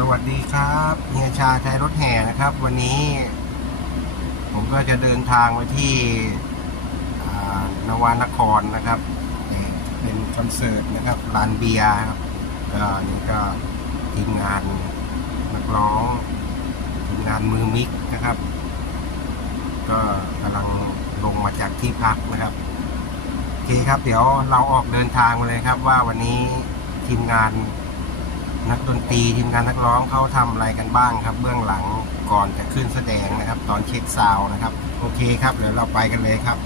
สวัสดีครับเฮียชาไทยรถแห่นะครับ วันนี้ ผมก็จะเดินทางไปที่นวานครนะครับ เป็นคอนเสิร์ตนะครับลานเบียร์ครับก็นี่ก็ทีมงานนักร้องทีมงานมือมิกนะครับ ก็กำลังลงมาจากที่พักนะครับโอเคครับ เดี๋ยวเราออกเดินทางมาเลยครับว่าวันนี้ทีมงาน นักดนตรีทีมงานนักร้องเขาทำอะไรกันบ้างครับ เบื้องหลังก่อนจะขึ้นแสดงนะครับ ตอนเช็คซาวน์นะครับ โอเคครับเดี๋ยวเราไปกันเลยครับ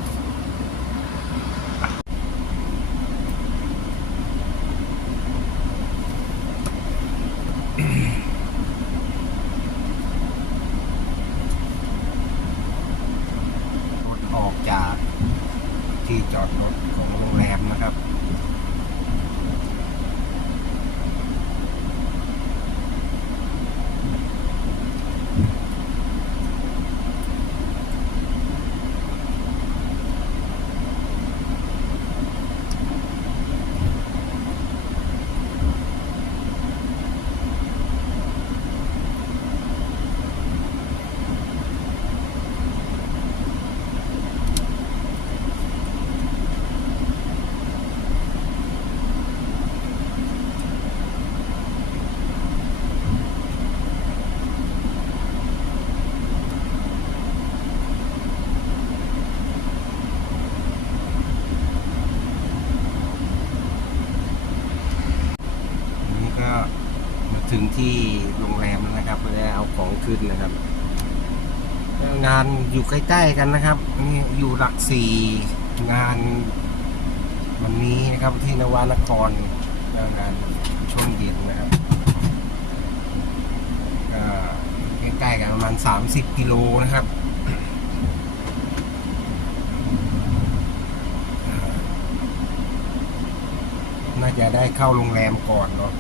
รถออกจากที่จอดรถของโรงแรมนะครับ อันนี้ก็มาถึง ที่โรงแรมนะครับเพื่อเอาของขึ้นนะครับ งานอยู่ใกล้ๆกันนะครับนี่อยู่หลักสี่งานวันนี้นะครับที่นวานครงานช่วงเย็นนะครับใกล้ๆกันประมาณ 30 กิโลนะครับน่าจะได้เข้าโรงแรมก่อนเนาะ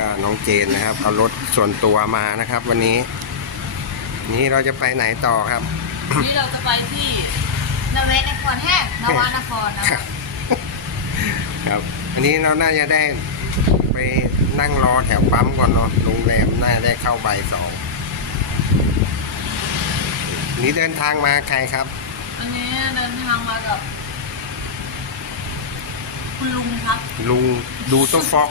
ก็น้องเจนนะครับเอารถส่วนตัวมานะครับ วันนี้ นี้เราจะไปไหนต่อครับ นี่เราจะไปที่นเวศนครแห้งนวานครนะคะครับอันนี้เราน่าจะได้ไปนั่งรอแถวปั๊มก่อนเนาะโรงแรมน่าจะได้เข้าบ่ายสองนี่เดินทางมาใครครับ อันนี้เดินทางมากับ คุณลุงครับ ลุงดูตู้ฟอก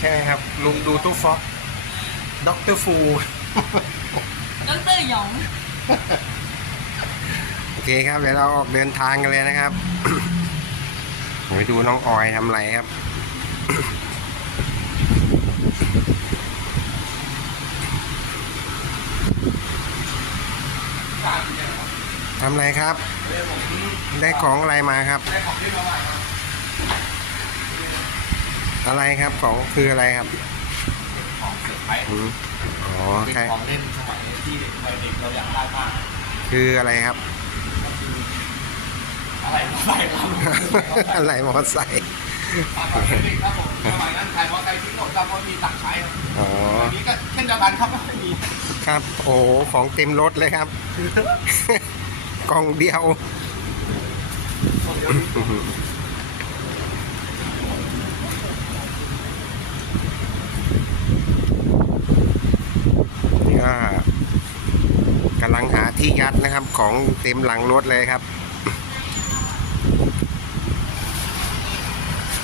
ใช่ไหมครับ ลุงดูตู้ฟอกด็อกเตอร์ฟูดรหยอง โอเคครับเดี๋ยวเราออกเดินทางกันเลยนะครับ ไปดูน้องออยทำอะไรครับ ทำอะไรครับ ได้ของอะไรมาครับอะไรครับของคืออะไรครับของเซอร์ไพรส์อืมอ๋อเป็นใช่ของเล่นสมัยที่เด็กวัยเด็กเราอยากได้มากคืออะไรครับ อะไรมาใส่ครับอะไรมอไซค์ตามแบบเด็กครับผมสมัยนั้นใครว่าใครที่โดดจำว่ามีตักใช้ครับอ๋ออันนี้ก็เช่นเดียวกันครับไม่ค่อยมีครับโอ้โหของเต็มรถเลยครับกล่องเดียว คนเดียวมี นี่ก็กำลังหาที่ยัด นะครับ ของเต็มหลังรถเลยครับ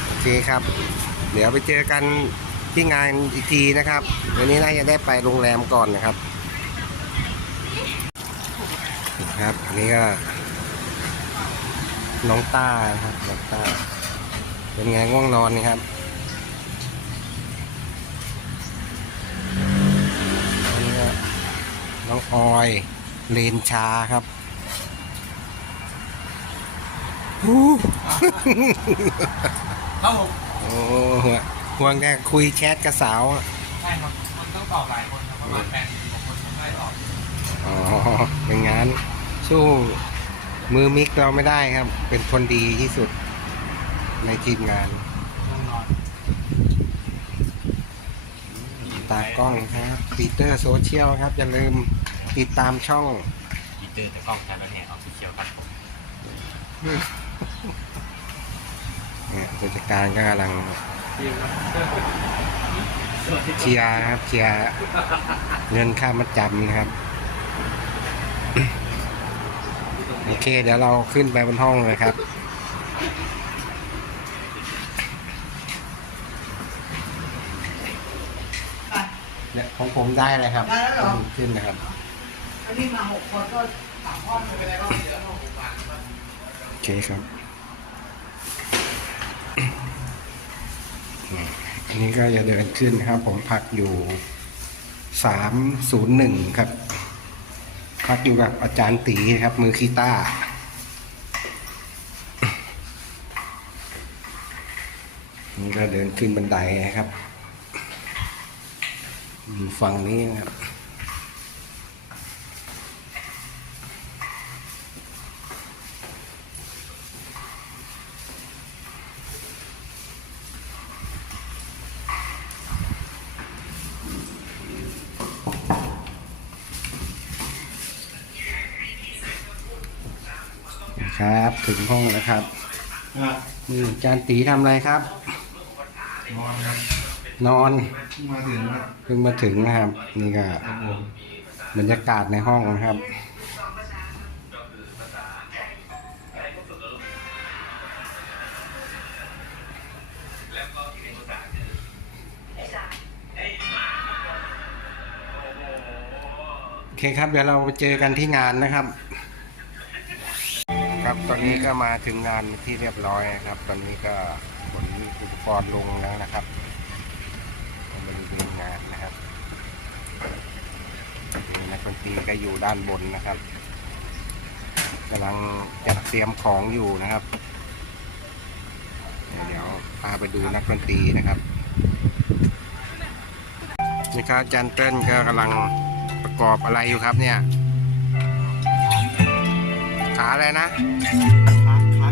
โอเคครับ เดี๋ยวไปเจอกันที่งานอีกทีนะครับวันนี้น่าจะได้ไปโรงแรมก่อนนะครับครับอันนี้ก็ น้องต้าครับน้องต้าเป็นไงง่วงนอนนี่ครับอันนี้ก็น้องออย เลนชาครับอู้ครับผมโอ้ห่วงแค่คุยแชทกับสาวอะใช่ครับมันต้องตอบหลายคนครับประมาณแปดสิบกว่าคนทำได้ตอบอ๋อเป็นงั้นสู้มือมิกเราไม่ได้ครับ เป็นคนดีที่สุดในทีมงานต้องนอนตากล้องครับปีเตอร์โซเชียลครับ อย่าลืม ติดตามช่อง อีเตอร์แต่กล้องการรถแห่ออกสีเขียวครับผมเนี่ยผู้จัดการก็กำลังดีครับเชียร์นะครับเชียร์เงินค่ามัดจำนะครับ โอเค เดี๋ยวเราขึ้นไปบนห้องเลยครับเนี่ยของผมได้เลยครับได้แล้วเหรอขึ้นนะครับ อันนี้มาหกคนก็สามห้องเป็นไรก็เดี๋ยวหกบาทโอเคครับอันนี้ก็จะเดินขึ้นครับ ผมพักอยู่สามศูนย์หนึ่งครับ พักอยู่กับอาจารย์ตีครับ มือคีตาร์นี่ก็เดินขึ้นบันไดนะครับอยู่ฝั่งนี้นะครับ ครับ ถึงห้องแล้วครับนี่อาจารย์ตีทำอะไรครับ นอนครับนอนมาถึงครับเพิ่งมาถึงนะครับ นี่ก็ครับผมบรรยากาศในห้องนะครับโอเคครับ เดี๋ยวเราไปเจอกันที่งานนะครับ ครับ ตอนนี้ก็มาถึงงานที่เรียบร้อยนะครับ ตอนนี้ก็ขนอุปกรณ์ลงแล้วนะครับบริเวณงานนะครับนี่นักดนตรีก็อยู่ด้านบนนะครับกำลังจัดเตรียมของอยู่นะครับ เดี๋ยวพาไปดูนักดนตรีนะครับนี่ครับจันเติ้ลก็กำลังประกอบอะไรอยู่ครับเนี่ย ขาอะไรนะขาขา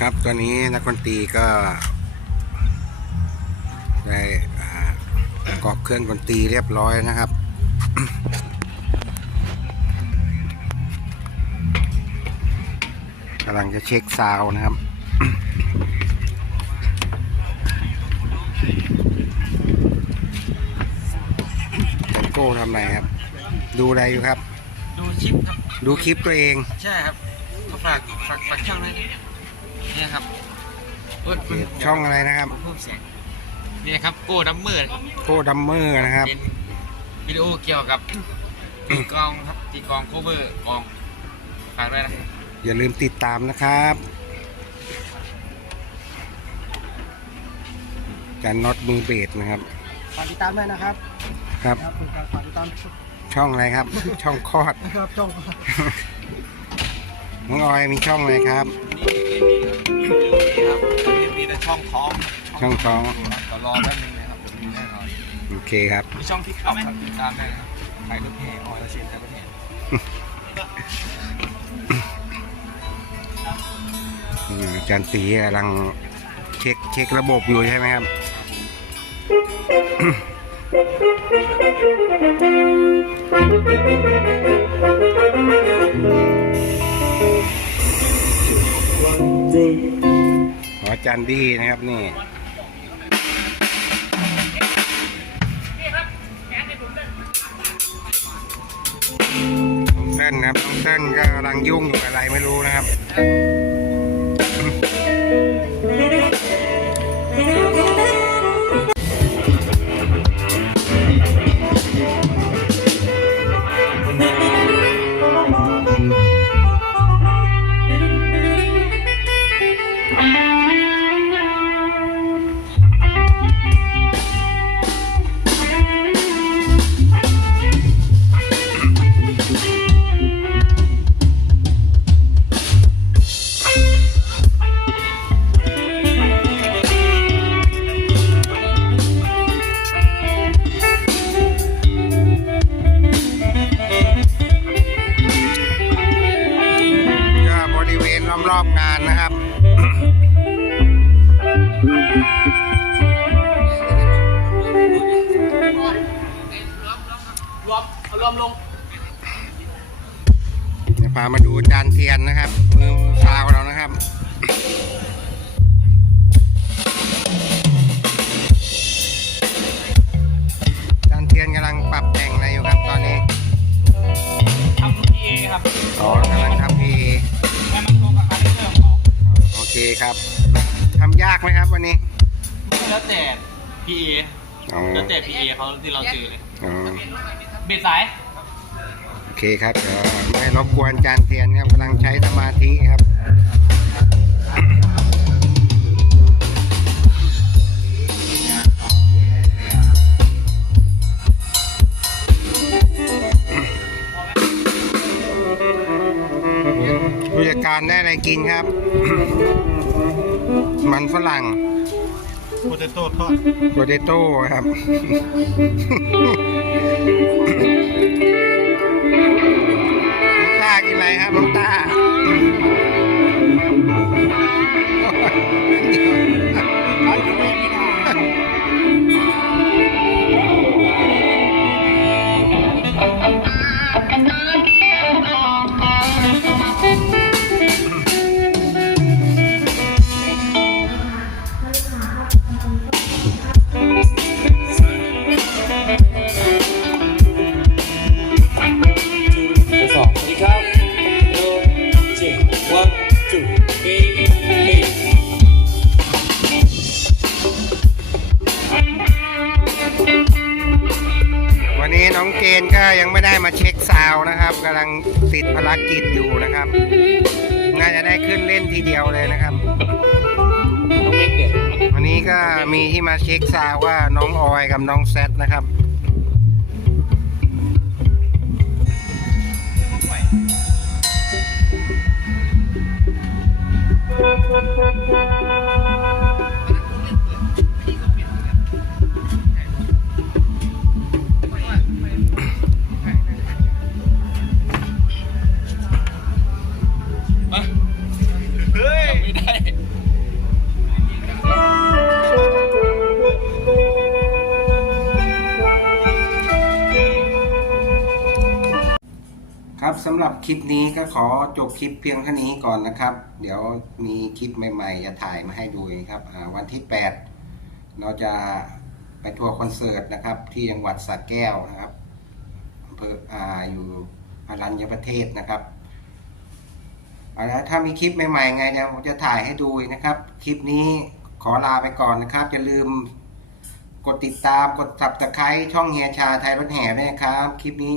ครับตอนนี้นักดนตรีก็ ได้อ่าประกอบเครื่องดนตรีเรียบร้อยนะครับกำลังจะเช็คซาวน์นะครับจันโก้ทำอะไรครับ ดูอะไรอยู่ครับ ดูคลิปครับ ดูคลิปตัวเอง ใช่ครับก็ฝากฝากฝากช่องด้วยเนี่ยครับเพิ่มเพิ่มช่องอะไรนะครับเพิ่มเสียง เนี่ยครับโก้ดัมเมอร์โก้ดัมเมอร์นะครับ เป็นวิดีโอเกี่ยวกับตีกลองครับตีกลองโคเวอร์กลองฝากด้วยนะครับอย่าลืมติดตามนะครับ การน็อตมือเบสนะครับ ฝากติดตามด้วยนะครับครับ ครับฝากติดตามช่องอะไรครับ ช่องคลอดนะครับช่องน้องออยมีช่องอะไรครับ นี่ครับนี่มีแต่ช่องท้อง ช่องท้องก็ รอแป๊บนึงนะครับผมมีแน่นอนโอเคครับ มีช่องทิกต็อกครับติดตามได้นะครับขายรถแห่ออยล์เชนขายรถแห่อืมอาจารย์ตีกำลังเช็คเช็คระบบอยู่ใช่ไหมครับขออาจารย์ดีนะครับนี่ น้องเส้นครับน้องเส้นก็กำลังยุ่งอยู่กับอะไรไม่รู้นะครับ รอบงานนะครับ รวมเอารวมลง เดี๋ยวพามาดูจานเทียนนะครับมือซาวเรานะครับ PA อ๋อแล้วแต่ PA เขาที่เราเจอเลยอ๋อเบสสายโอเคครับเดี๋ยวไม่รบกวนจานเทียนครับกำลังใช้สมาธิครับผู้จัดการได้อะไรกินครับ มันฝรั่งโป เตโต้ทอดโปเตโต้ครับ ติดภารกิจอยู่นะครับน่าจะได้ขึ้นเล่นทีเดียวเลยนะครับ วันนี้ก็มีที่มาเช็คซาวว่าน้องออยกับน้องแซดนะครับเำหรับคลิปนี้ก็ขอจบคลิปเพียงเท่านี้ก่อนนะครับ เดี๋ยวมีคลิปใหม่ๆ จะถ่ายมาให้ดูครับวันที่ 8 เราจะไปทัวร์คอนเสิร์ตนะครับ ที่จังหวัดสระแก้วนะครับอำเภออาอยู่อรัญญประเทศนะครับเอาละถ้ามีคลิปใหม่ๆไงเดี๋ยวผมจะถ่ายให้ดูนะครับ คลิปนี้ขอลาไปก่อนนะครับ อย่าลืมกดติดตามกด subscribe ช่องเฮียชาไทยรถแห่ด้วยครับ คลิปนี้